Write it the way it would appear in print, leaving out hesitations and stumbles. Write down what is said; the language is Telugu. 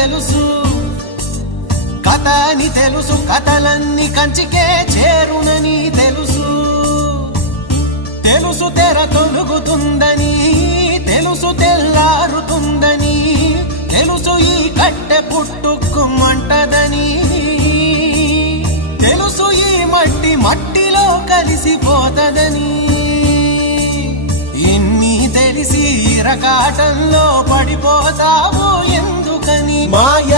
తెలుసు, కథ అని తెలుసు, కథలన్నీ కంచికే చేరునని తెలుసు. తెలుసు తెర తొలుగుతుందని, తెలుసు తెల్లారుతుందని, తెలుసు ఈ కట్టె పుట్టుకుమంటదని, తెలుసు ఈ మట్టి మట్టిలో కలిసిపోతదని. ఇన్ని తెలిసి ఇరకాటంలో పడిపోతావు ఎందుకని? మాయ